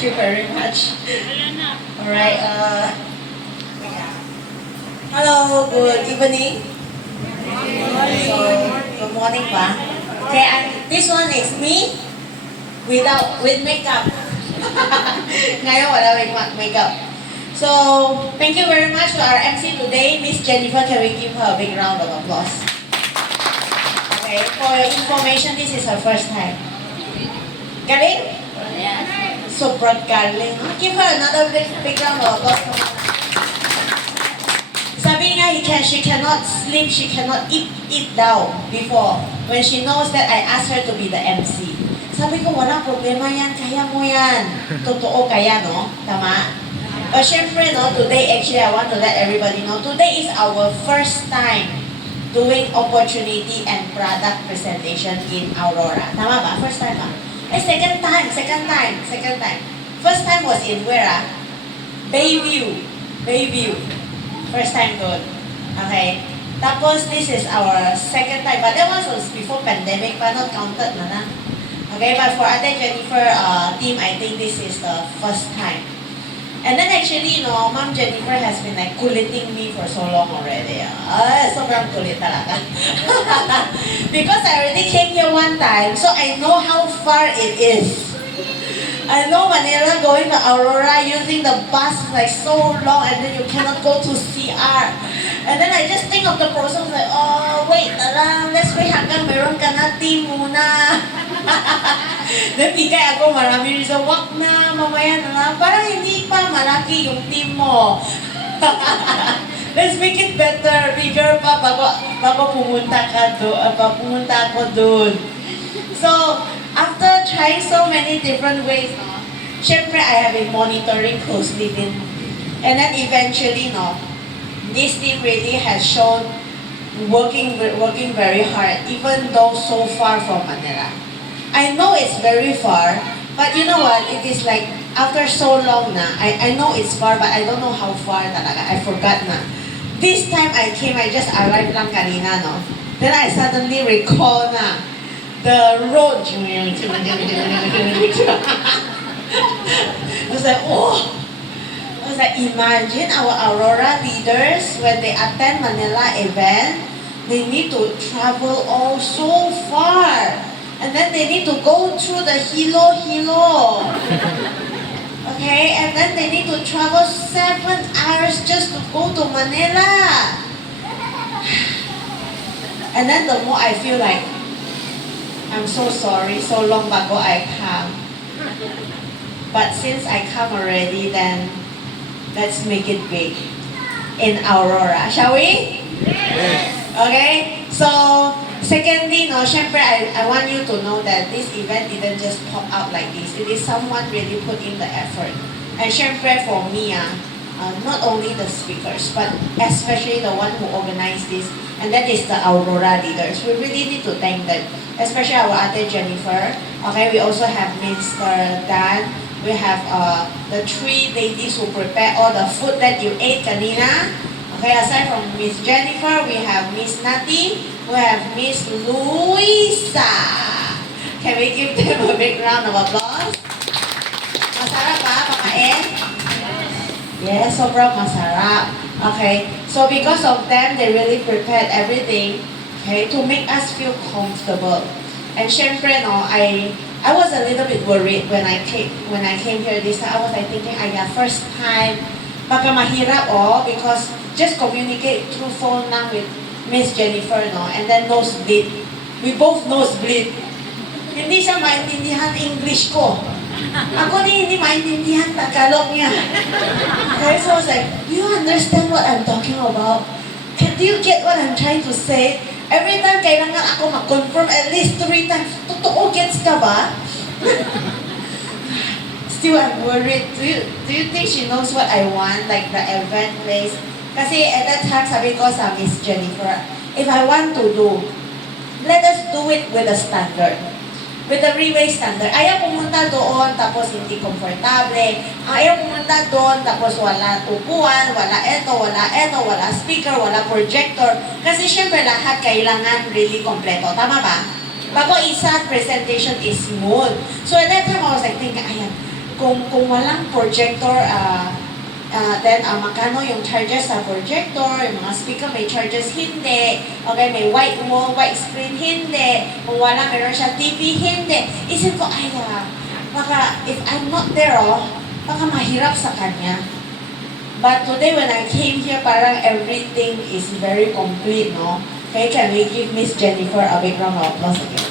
Thank you very much. Alright, hello, good evening. So, good morning pa. Okay, this one is me with makeup. Ngayon wala makeup. So, thank you very much to our MC today, Miss Jennifer. Can we give her a big round of applause? Okay, for your information, this is her first time. Galing? Sobrang galing. Give her another big round of applause. Sabi nga, she cannot sleep, she cannot eat down before. When she knows that I asked her to be the MC. Sabi ko, wala problema yan, kaya mo yan. Totoo kaya, no? Tama? But syempre, no, today actually I want to let everybody know, today is our first time doing opportunity and product presentation in Aurora. Tama ba? First time ba? Second time. First time was in where? Bayview. First time good. Okay. Tapos this is our second time. But that was before pandemic, but not counted na. Okay, but for Ate Jennifer team, I think this is the first time. And then actually, Mom Jennifer has been like kuliting me for so long already. Sobrang kulit talaga. Because I already came here one time, so I know how far it is. I know Manila going to Aurora using the bus is like so long, and then you cannot go to CR. And then I just think of the process like, oh, wait lang, let's wait hanggang meron ka na team muna. Then bigay ako marami reason, wag na, mamaya na lang. Parang hindi pa malaki yung team mo. Let's make it better, bigger pa bago pumunta ako dun. So, after trying so many different ways, syempre I have been monitoring closely din. And then eventually, this team really has shown working very hard, even though so far from Manila. I know it's very far, but you know what? It is like, after so long na, I know it's far, but I don't know how far talaga. I forgot na. This time I came, I just arrived lang kanina, no? Then I suddenly recall na, the road. I was like, imagine our Aurora leaders, when they attend Manila event, they need to travel all so far. And then they need to go through the Hilo. Okay, and then they need to travel 7 hours just to go to Manila. And then the more I feel like, I'm so sorry, so long bago I come. But since I come already, then let's make it big in Aurora. Shall we? Yes. Okay? So, secondly, syempre, I want you to know that this event didn't just pop out like this. It is someone really put in the effort. And syempre, for me, not only the speakers, but especially the one who organized this, and that is the Aurora leaders. We really need to thank them, especially our Ate Jennifer. Okay, we also have Mr. Dan. We have the 3 ladies who prepare all the food that you ate kanina. Okay, aside from Miss Jennifer, we have Miss Nati, we have Miss Luisa. Can we give them a big round of applause? Masarap ba, makain? Yes, sobrang masarap. Okay, so because of them, they really prepared everything, okay, to make us feel comfortable. And syempre, I was a little bit worried when I came here this time. I was like thinking, first time, baka mahirap, because just communicate through phone lang with Miss Jennifer, and then nosebleed. We both nosebleed. Hindi siya maintindihan English ko. Ako hindi maintindihan Tagalog niya. Okay, so I was like, do you understand what I'm talking about? Do you get what I'm trying to say? Every time kailangan ako mag-confirm at least 3 times. Totoo, gets ka ba? Still, I'm worried. Do you think she knows what I want? Like the event place? Kasi at that time, sabi ko sa Miss Jennifer, if I want to do, let us do it with a standard. With the Riway standard. Ayaw pumunta doon, tapos hindi komportable. Ayaw pumunta doon, tapos wala upuan, wala speaker, wala projector. Kasi syempre lahat kailangan really kompleto. Tama ba? Bago isa, presentation is smooth. So at that time, I was like thinking, kung walang projector, then magkano yung charges sa projector, yung mga speaker may charges, hindi. Okay, may white wall, white screen, hindi. Kung wala, meron siya TV, hindi. Isip ko, baka if I'm not there, baka mahirap sa kanya. But today when I came here, parang everything is very complete, no? Okay, can we give Miss Jennifer a big round of applause again?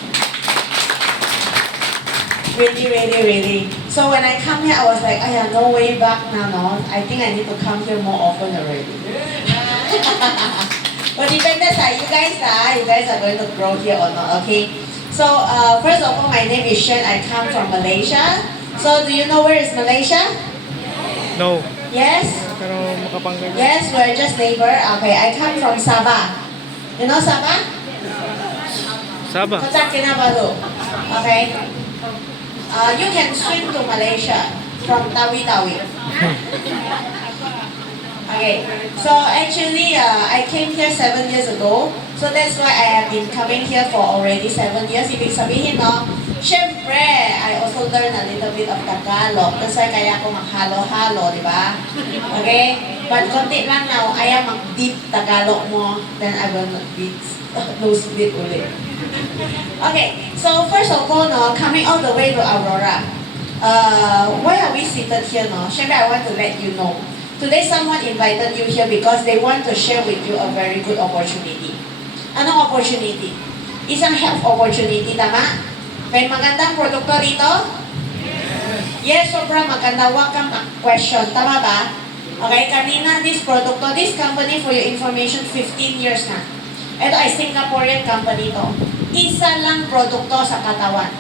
Really, really, really. So when I come here, I was like, no way back now, no? I think I need to come here more often already. But depends on you guys are going to grow here or not, okay? So first of all, my name is Shen. I come from Malaysia. So do you know where is Malaysia? No. Yes? Pero makapanggan. Yes, we're just neighbor. Okay, I come from Sabah. You know Sabah? Sabah. Kota Kinabalu. Okay. You can swim to Malaysia from Tawi-Tawi. Okay, so actually I came here 7 years ago. So that's why I have been coming here for already 7 years. Ibig sabihin, no? Siyempre, I also learn a little bit of Tagalog. That's why kaya ako maghalo-halo, di ba? Okay? But konti lang now, ayaw mag-deep Tagalog mo, then I will not lose deep ulit. Okay, so first of all, no, coming all the way to Aurora. Why are we seated here, no? Siyempre, I want to let you know. Today, someone invited you here because they want to share with you a very good opportunity. Anong opportunity? Isang health opportunity, tama? May magandang produkto rito? Yes, sobrang maganda. Huwag kang question. Tama ba? Okay, kanina, this produkto, this company, for your information, 15 years na. Ito ay Singaporean company to. Isa lang produkto sa katawan.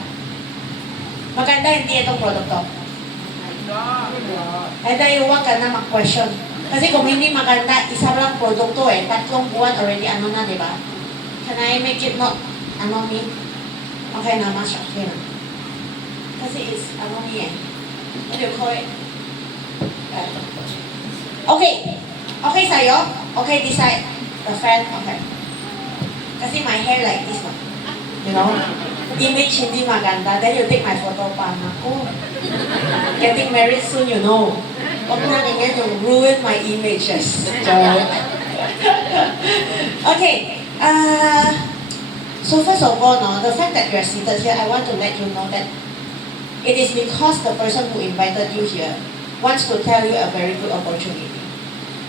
Maganda hindi itong produkto. Ito yung huwag ka na mag-question. Kasi kung hindi maganda, isa lang produkto 3 buwan already, na, di ba? Can I make it not, me? Okay na, mas okay na. Kasi is, me What do you call it? Okay. Okay sa'yo? Okay, decide. The fan, okay. Kasi my hair like this one. You know? Image hindi maganda. Then you take my photo pa. Naku. Getting married soon, you know. Huwag na ganyan yung ruin my images. Okay. So first of all, no, the fact that you are seated here, I want to let you know that it is because the person who invited you here wants to tell you a very good opportunity.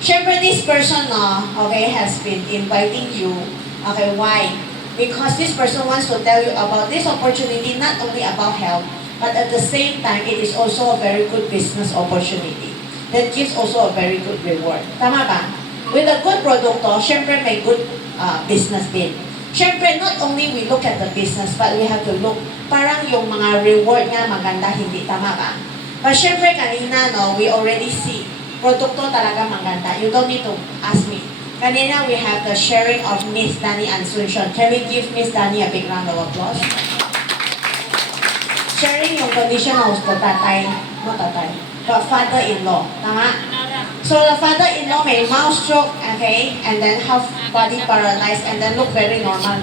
Siyempre, this person, okay, has been inviting you. Okay, why? Because this person wants to tell you about this opportunity, not only about health, but at the same time, it is also a very good business opportunity that gives also a very good reward. Tama ba? With a good product, syempre may good business din. Syempre, not only we look at the business, but we have to look, parang yung mga reward nga maganda, hindi tama ba? But syempre kanina, no, we already see, produkto talaga maganda. You don't need to ask me. Kanina, we have the sharing of Miss Dani Ansuncion. Can we give Miss Dani a big round of applause? Sharing yung condition of the tatay, not tatay, but father-in-law. Tama? So the father-in-law may mouth stroke, okay, and then have body paralyzed, and then look very normal.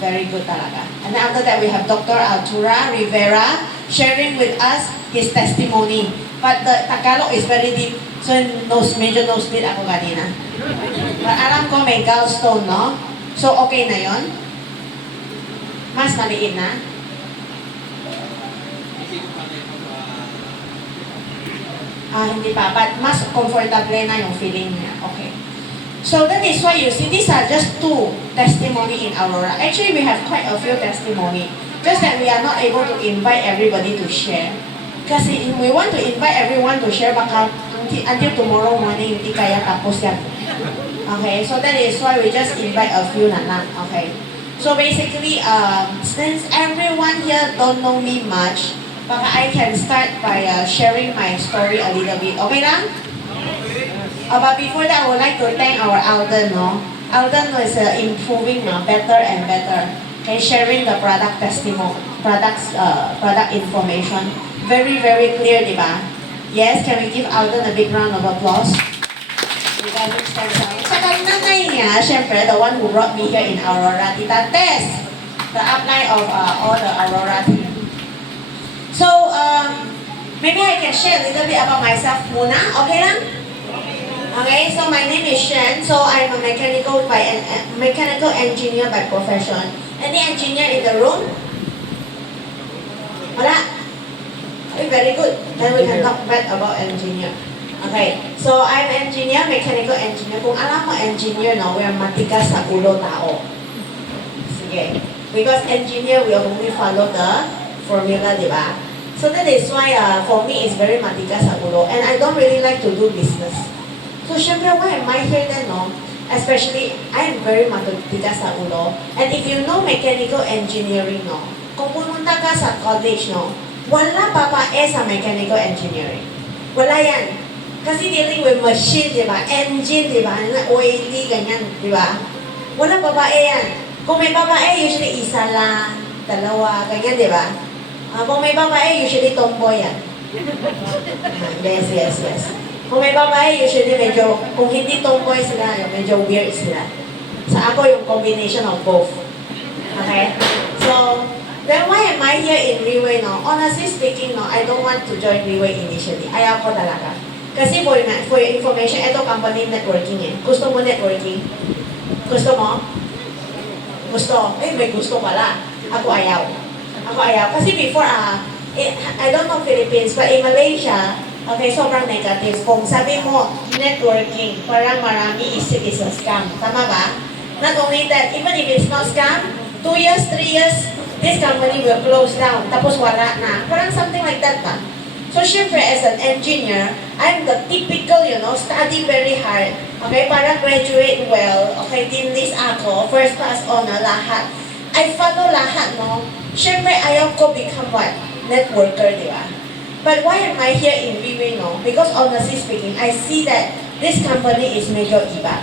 Very good talaga. And then after that, we have Dr. Artura Rivera sharing with us his testimony. But the Tagalog is very deep, so medyo nosebleed ako kanina. But alam ko may gallstone, no? So okay na yon? Mas maliit na? Hindi pa. But mas comfortable na yung feeling niya. Okay. So that is why you see, these are just 2 testimony in Aurora. Actually, we have quite a few testimony. Just that we are not able to invite everybody to share. Kasi we want to invite everyone to share, baka until tomorrow morning, hindi kaya tapos yan. Okay, so that is why we just invite a few na lang. Okay. So basically, since everyone here don't know me much, baka I can start by sharing my story a little bit. Okay lang? But before that, I would like to thank our Alden, no? Alden is improving better and better. Okay, sharing the product testimony, product information. Very, very clear, di ba? Yes, can we give Alden a big round of applause? Saka nanay niya, syempre, the one who brought me here in Aurora, Tita Tess, the upline of all the Aurora team. So, maybe I can share a little bit about myself muna. Okay lang? Okay, so my name is Shen. So I'm a mechanical engineer by profession. Any engineer in the room? Wala? Okay, very good. Then we can talk bad about engineer. Okay, so I'm engineer, mechanical engineer. Kung alam mo engineer, no, we are matigas sa ulo tao. Sige. Because engineer will only follow the formula, di ba? So that is why for me it's very matigas sa ulo. And I don't really like to do business. So, syempre, why am I here then, no? Especially, I am very matigas sa ulo. And if you know mechanical engineering, no? Kung pumunta ka sa college, no? Wala babae sa mechanical engineering. Wala yan. Kasi dealing with machine, di ba? Engine, di ba? Oily, ganyan, di ba? Wala babae yan. Kung may babae, usually isa lang, dalawa, ganyan, di ba? Kung may babae, usually tomboy yan. Yes. Kung may babae, usually medyo, kung hindi tomboy sila, medyo weird sila. Sa ako, yung combination of both. Okay? So, then why am I here in Riway, no? Honestly speaking, no, I don't want to join Riway initially. Ayaw ko talaga. Kasi for your information, ito company networking eh. Gusto mo networking? Gusto mo? Gusto? May gusto pala. Ako ayaw. Kasi before, I don't know Philippines, but in Malaysia, okay, sobrang negative. Kung sabi mo, networking, parang marami isip is a scam. Tama ba? Not only that, even if it's not scam, 2 years, 3 years, this company will close down. Tapos wala na. Parang something like that ba? So, syempre, as an engineer, I'm the typical, study very hard. Okay, para graduate well. Okay, din list ako, first class honor, lahat. I follow lahat, no? Syempre, ayaw ko become what? Networker, di ba? But why am I here in Riway, no? Because honestly speaking, I see that this company is medyo iba.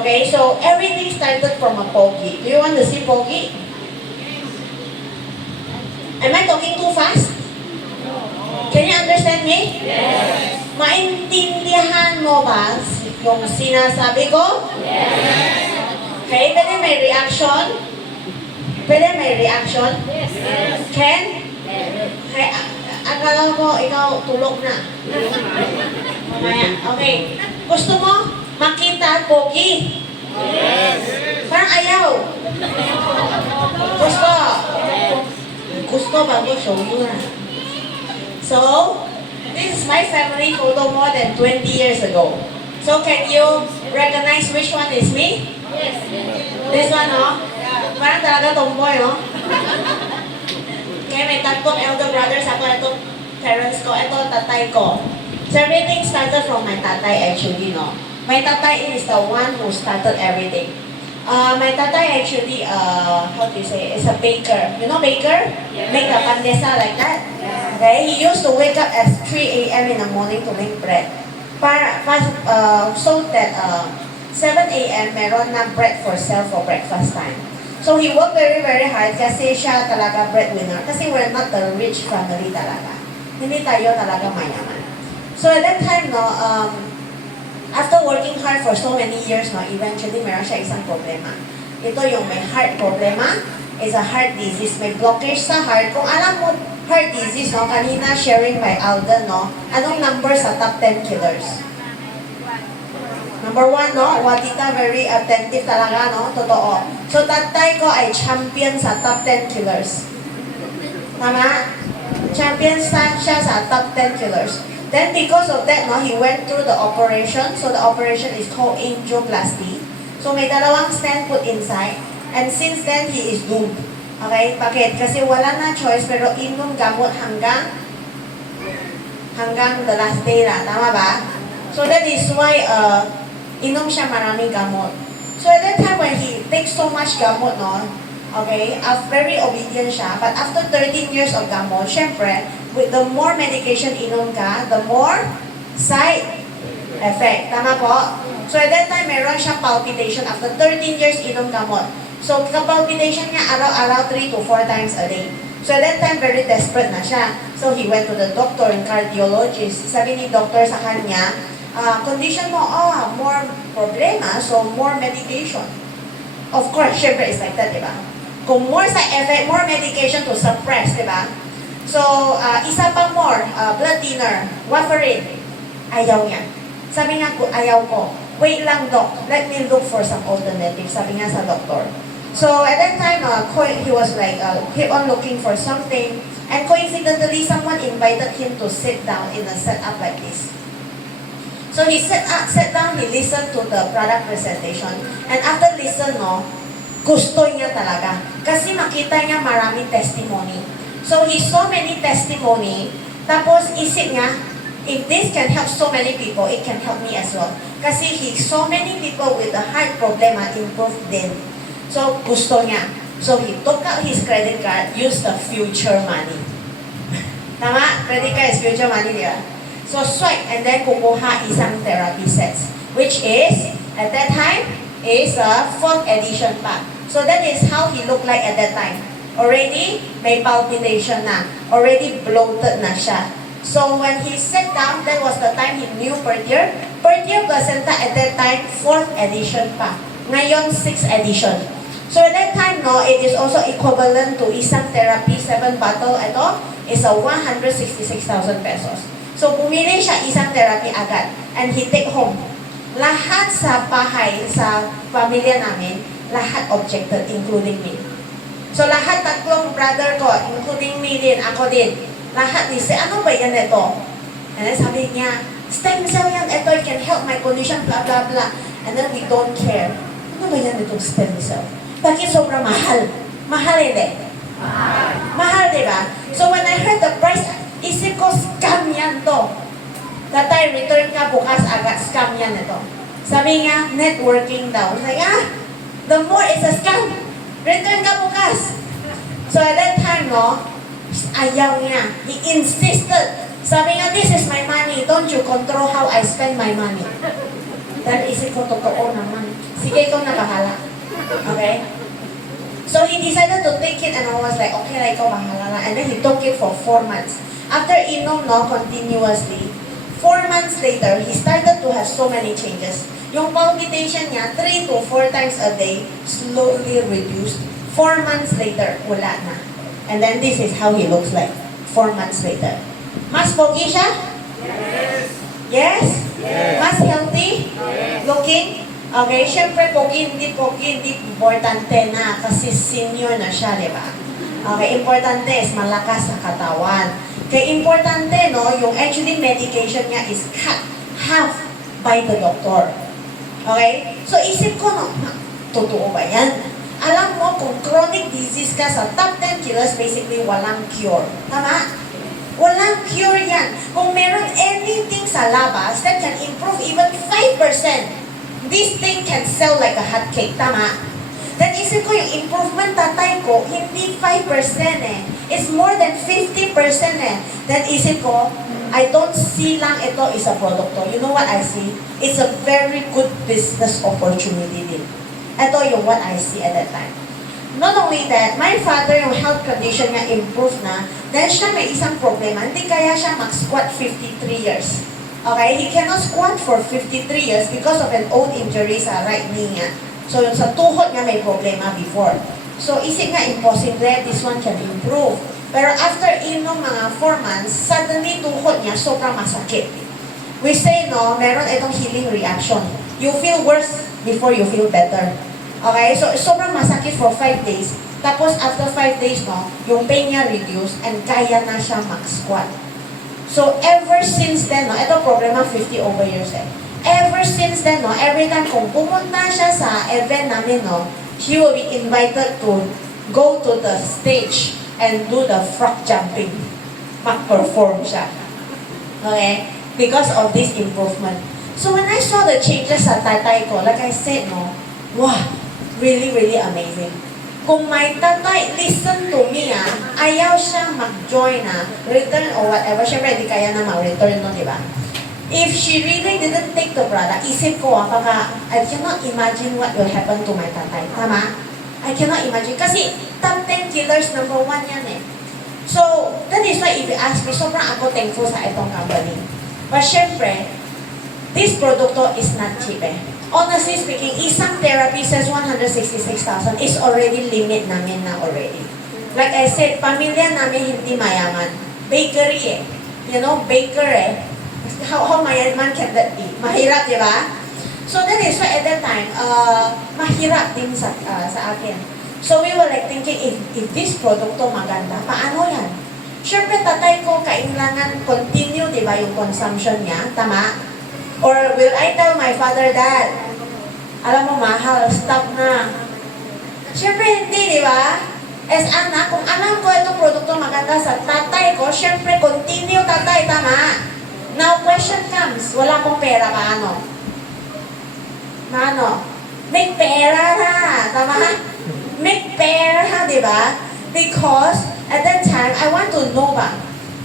Okay, so everything started from a pogi. Do you want to see pogi? Am I talking too fast? Can you understand me? Yes. Maintindihan mo ba yung sinasabi ko? Yes. Okay, pwede may reaction? Yes. Ken? Yes. Okay, akala ko ikaw tulog na. Okay. Gusto mo makita pogi? Yes. Parang ayaw. Gusto bago show you na. So, this is my family photo more than 20 years ago. So, can you recognize which one is me? Yes. This one, no? Parang talaga tomboy, no? Okay, may tatlong elder brothers ako. Ito parents ko. Ito tatay ko. So, everything started from my tatay actually, no? My tatay is the one who started everything. My tatay actually, how do you say, is a baker. You know baker? Yeah. Make a pandesa like that. Yeah. Okay, he used to wake up at 3 a.m. in the morning to make bread. So that 7 a.m. meron na bread for sale for breakfast time. So he worked very, very hard kasi siya talaga breadwinner. Kasi we're not the rich family talaga. Hindi tayo talaga mayaman. So at that time, no, after working hard for so many years, no, eventually meron siya isang problema. Ito yung may heart problema, is a heart disease. May blockage sa heart. Kung alam mo, heart disease, no, kanina sharing by Alden, no, anong number sa top 10 killers? Number 1, no, Watita, very attentive talaga, no, totoo. So, tatay ko ay champion sa top 10 killers. Tama? Champion siya sa top 10 killers. Then because of that, no, he went through the operation. So the operation is called angioplasty. So may dalawang stent put inside. And since then, he is doomed. Okay? Bakit? Kasi wala na choice, pero inom gamot hanggang the last day na. Tama ba? So that is why inom siya maraming gamot. So at that time when he takes so much gamot, no, okay, very obedient siya. But after 13 years of gamot, syempre, with the more medication inom ka, the more side effect. Tama po? So at that time, meron siyang palpitation after 13 years inom gamot. So kapalpitation niya araw-araw 3 to 4 times a day. So at that time, very desperate na siya. So he went to the doctor and cardiologist. Sabi ni doctor sa kanya, condition mo, more problema, so more medication. Of course, syempre it's like that, di ba? Kung more side effect, more medication to suppress, di ba? So, isa pa more, blood thinner, warfarin. Ayaw niya. Sabi nga, ayaw ko. Wait lang, doc. Let me look for some alternative. Sabi nga sa doktor. So, at that time, he was like, keep on looking for something. And coincidentally, someone invited him to sit down in a setup like this. So, he sat down, he listened to the product presentation. And after listen, gusto niya talaga. Kasi makita niya maraming testimony. So, he saw many testimony. Tapos, isip niya, if this can help so many people, it can help me as well. Kasi he saw many people with a heart problem improve din. So, gusto niya. So, he took out his credit card, used the future money. Tama? Credit card is future money, di ba? So, swipe, and then kukuha isang therapy sets. Which is, at that time, is a 4th edition pa. So, that is how he looked like at that time. Already, may palpitation na. Already bloated na siya. So, when he sat down, that was the time he knew per year. Per year placenta at that time, 4th edition pa. Ngayon, 6th edition. So, at that time, it is also equivalent to isang therapy, 7 bottle, ito, is a 166,000 pesos. So, pumili siya isang therapy agad. And he take home. Lahat sa bahay, sa pamilya namin, lahat objected, including me. So, lahat tatlong brother ko, including me din, ako din, lahat say, ano ba yan ito? And then sabi niya, stem cell yan, ito, it can help my condition, blah, blah, blah. And then we don't care. Ano ba yan itong stem cell? Bakit sobrang mahal? Mahal hindi? Mahal, di ba? So when I heard the price, isip ko, scam yan to. Tatay, return ka bukas agad, scam yan ito. Sabi nga, networking daw. Like, the more it's a scam, return ka bukas. So at that time, ayaw niya. He insisted. Sabi nga, this is my money. Don't you control how I spend my money. Then isip ko, totoo naman. Sige, ikaw na bahala. Okay? So he decided to take it and I was like, okay, ikaw bahala na. And then he took it for 4 months. After inom, continuously, 4 months later, he started to have so many changes. Yung palpitation niya, 3 to 4 times a day, slowly reduced. 4 months later, wala na. And then this is how he looks like 4 months later. Mas pogi siya? Yes. Yes? Yes. Mas healthy? Yes. Looking? Okay, syempre pogi, hindi importante na kasi senior na siya, di ba? Okay, importante is malakas sa katawan. Kaya importante, yung actually medication niya is cut half by the doctor. Okay? So isip ko, totoo ba yan? Alam mo, kung chronic disease ka sa top 10 killers, basically walang cure. Tama? Walang cure yan. Kung meron anything sa labas that can improve even 5%, this thing can sell like a hotcake. Tama? Then isip ko, yung improvement tatay ko, hindi 5% eh. It's more than 50% eh. Then isip ko, I don't see lang ito is a product to. You know what I see? It's a very good business opportunity din. Ito yung what I see at that time. Not only that, my father, yung health condition niya improved na, then siya may isang problema, hindi kaya siya mag-squat 53 years. Okay? He cannot squat for 53 years because of an old injury sa right knee niya. So, yung sa tuhod niya may problema before. So, isip nga, impossible, this one can improve. Pero after inom mga 4 months, suddenly tuhod niya sobrang masakit. We say, meron itong healing reaction. You feel worse before you feel better. Okay? So, sobrang masakit for 5 days. Tapos, after 5 days, yung pain niya reduced and kaya na siya mag-squat. So, ever since then, ito problema 50 over years eh. Ever since then, every time kung pumunta siya sa event namin, she will be invited to go to the stage and do the frog jumping. Mag-perform siya. Okay? Because of this improvement. So when I saw the changes sa tatay ko, like I said, wow, really, really amazing. Kung may tatay, listen to me, ayaw siya mag-join, return or whatever, syempre, hindi kaya na mag-return, di ba? If she really didn't take the product, isip ko, baka, I cannot imagine what will happen to my tatay. Tama? I cannot imagine. Kasi, top 10 killers, number 1 yan eh. So, that is why if you ask me, sobrang ako thankful sa itong company. But syempre, this produkto is not cheap eh. Honestly speaking, isang therapy says 166,000 is already limit namin na already. Like I said, pamilya namin hindi mayaman. Bakery eh. You know, baker eh. How mayaman can that be? Mahirap, di ba? So that is why at that time, mahirap din sa akin. So we were like thinking, if this produkto maganda, paano yan? Siyempre, tatay ko, kailangan continue, di ba, yung consumption niya? Tama? Or will I tell my father that, alam mo, mahal, stop na. Siyempre, hindi, di ba? As anak, kung alam ko itong produkto maganda sa tatay ko, siyempre, continue, tatay, tama? Now, question comes, wala akong pera, paano? Paano? Make pera na, tama? Make pera, di ba? Because, at that time, I want to know ba,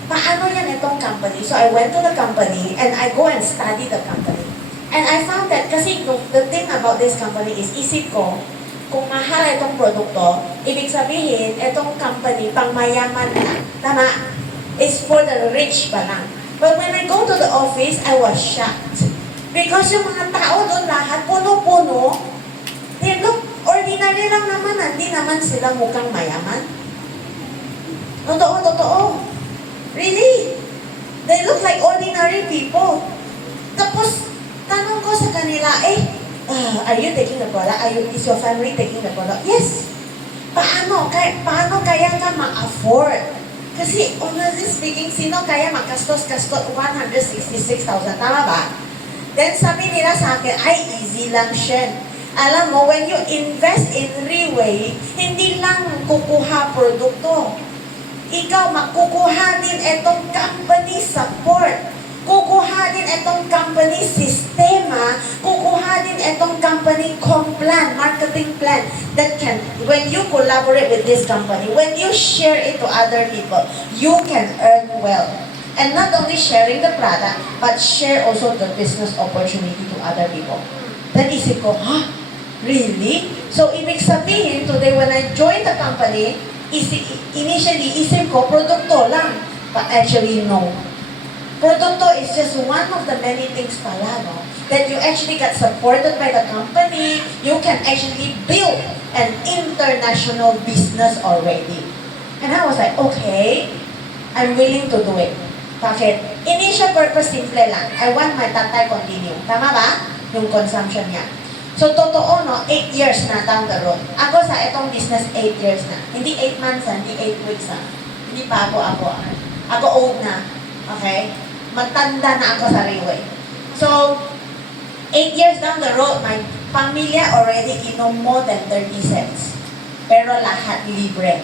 paano yan itong company? So I went to the company and I go and study the company. And I found that, kasi the thing about this company is, isip ko, kung mahal itong produkto, ibig sabihin, itong company, pangmayaman na. Tama? It's for the rich pa lang. But when I go to the office, I was shocked. Because yung mga tao doon lahat, puno-puno, they look ordinary lang naman, hindi naman sila mukhang mayaman. Totoo. Really? They look like ordinary people. Tapos, tanong ko sa kanila, are you taking the product? Is your family taking the product? Yes. Paano kaya ka ma-afford? Kasi, honestly speaking, sino kaya magkastos-kastos 166,000? Tama ba? Then sabi nila sa akin, easy lang siya. Alam mo, when you invest in Riway, hindi lang kukuha produkto. Ikaw, makukuha din itong company support. Kukuha din itong company sistema. Kukuha din itong company plan, marketing plan that can, when you collaborate with this company, when you share it to other people, you can earn well. And not only sharing the product, but share also the business opportunity to other people. Then isip ko, really? So, ibig sabihin, today when I joined the company, initially, isip ko, produkto lang. But actually, no. Produkto is just one of the many things pala, no? That you actually get supported by the company, you can actually build an international business already. And I was like, okay, I'm willing to do it. Bakit? Initial purpose, simple lang. I want my tatay continue. Tama ba? Yung consumption niya. So, totoo, no? 8 years na down the road. Ako sa itong business, 8 years na. Hindi 8 months, hindi 8 weeks, Hindi pa ako. Ako old na. Okay? Matanda na ako sa Riway. So, 8 years down the road, my pamilya already inom more than 30 cents. Pero lahat libre.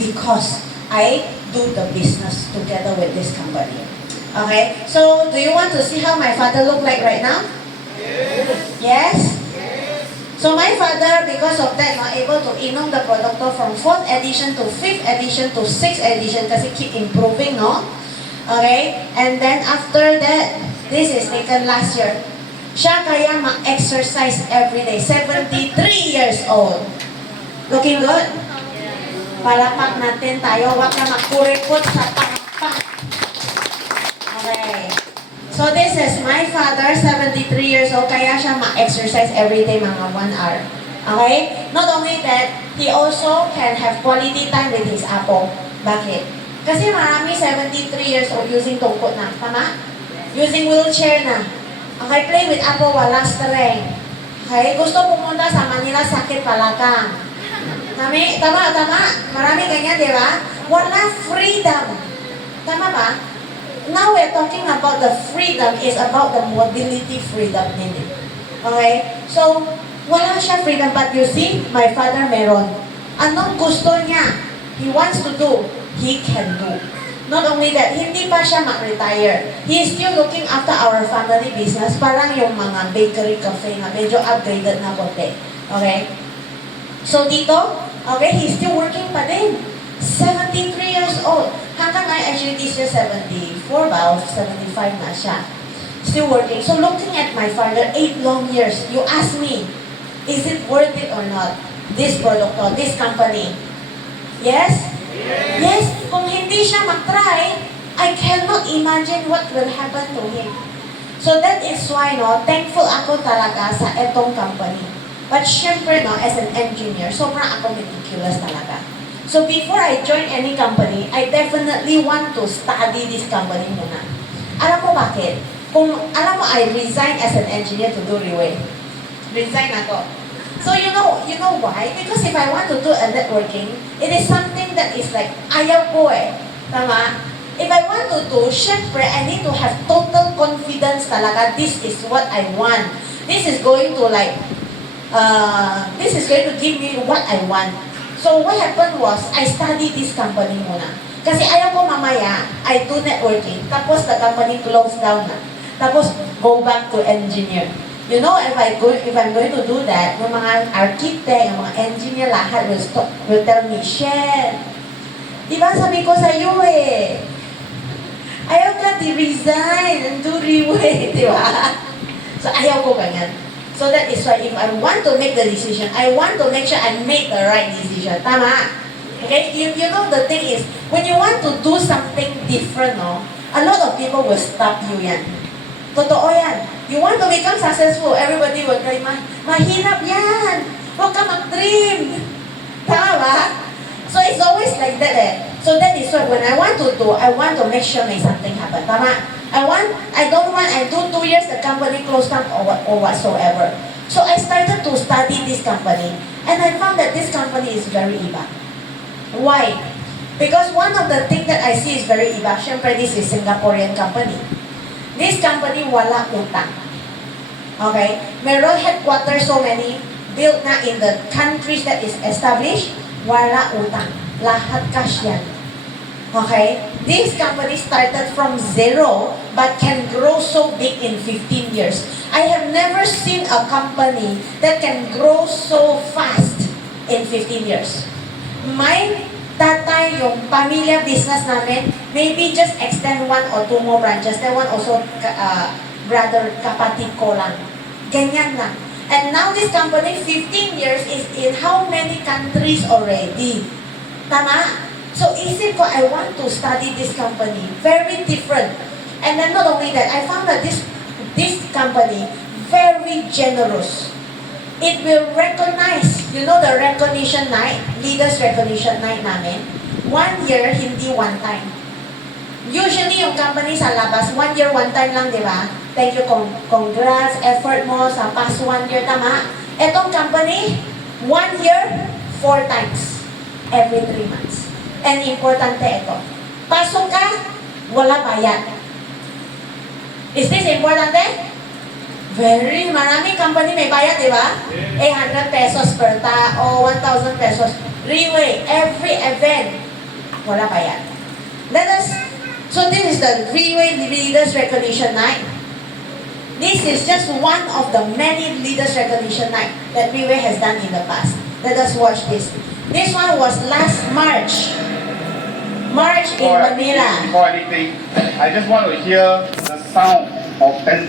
Because I do the business together with this company. Okay? So, do you want to see how my father look like right now? Yes? So my father, because of that, able to inom the produkto from 4th edition to 5th edition to 6th edition kasi keep improving, no? Okay? And then after that, this is taken last year. Siya kaya ma-exercise every day. 73 years old. Looking good? Palapak natin tayo. Huwag na magkuripot sa pakpak. Okay. So this is my father, 73 years old, kaya siya ma-exercise every day mga 1 hour. Okay? Not only that, he also can have quality time with his apo. Bakit? Kasi marami 73 years old using tungkot na. Tama? Using wheelchair na. Okay, play with apo, walang strength. Okay? Gusto pumunta sa Manila, sakit palakang. Tama. Marami ganyan, di ba? Wala freedom. Tama ba? Now we're talking about the freedom is about the mobility freedom nila. Okay? So, wala siya freedom. But you see, my father meron. Anong gusto niya? He wants to do. He can do. Not only that, hindi pa siya mag-retire. He is still looking after our family business. Parang yung mga bakery, cafe na medyo upgraded na konti. Okay? So dito, okay, he's still working pa din. 73 years old. Hanggang ngayon, actually this year 74 ba? 75 na siya. Still working. So looking at my father, 8 long years, you ask me, is it worth it or not? This product or this company? Yes? Yes. Kung hindi siya mag-try, I cannot imagine what will happen to him. So that is why, thankful ako talaga sa etong company. But syempre, as an engineer, sobrang ako meticulous talaga. So before I join any company, I definitely want to study this company muna. Alam mo bakit? Alam mo, I resign as an engineer to do Riway. Resign ako. So you know why? Because if I want to do a networking, it is something that is like, ayaw ko eh. Tama? If I want to do, syempre, I need to have total confidence talaga, this is what I want. This is going to give me what I want. So what happened was, I studied this company muna. Kasi ayaw ko mamaya, I do networking, tapos the company closed down na. Tapos go back to engineer. You know, if I'm going to do that, yung mga architect, yung mga engineer, lahat will tell me, Shen, diba sabi ko sa iyo eh, ayaw ka di-resign and do Riway, diba? So ayaw ko ganyan. So that is why if I want to make the decision, I want to make sure I make the right decision. Tama? Okay? You know the thing is, when you want to do something different, no, a lot of people will stop you yan. Totoo yan. You want to become successful, everybody will try, mahirap yan. Huwag ka mag-dream. Tama ba? So it's always like that eh. So that is why when I want to do, I want to make sure may something happen. Tama? I don't want, I do 2 years, the company closed down or whatsoever. So I started to study this company, and I found that this company is very iba. Why? Because one of the things that I see is very iba. Syempre, this is Singaporean company. This company wala utang. Okay? Meron headquarters so many, built na in the countries that is established, wala utang. Lahat cash yan. Okay? This company started from zero, but can grow so big in 15 years. I have never seen a company that can grow so fast in 15 years. My tatay, yung pamilya business namin, maybe just extend 1 or 2 more branches. That one also, brother, kapatid ko lang. Ganyan lang. And now this company, 15 years, is in how many countries already? Tama? So isip ko, I want to study this company. Very different. And then not only that, I found that this company, very generous. It will recognize, you know the recognition night, leaders recognition night namin, 1 year, hindi 1 time. Usually yung company sa labas, 1 year, 1 time lang, di ba? Thank you, congrats, effort mo sa past 1 year, tama? Etong company, 1 year, 4 times. Every 3 months. And importante ito, pasok ka, wala bayad. Is this importante? Very, maraming company may bayad, di ba? 800 pesos per tao, 1,000 pesos. Riway, every event, wala bayad. So this is the Riway Leaders Recognition Night. This is just one of the many Leaders Recognition Night that Riway has done in the past. Let us watch this. This one was last March. March in Manila. Before anything, I just want to hear the sound of 10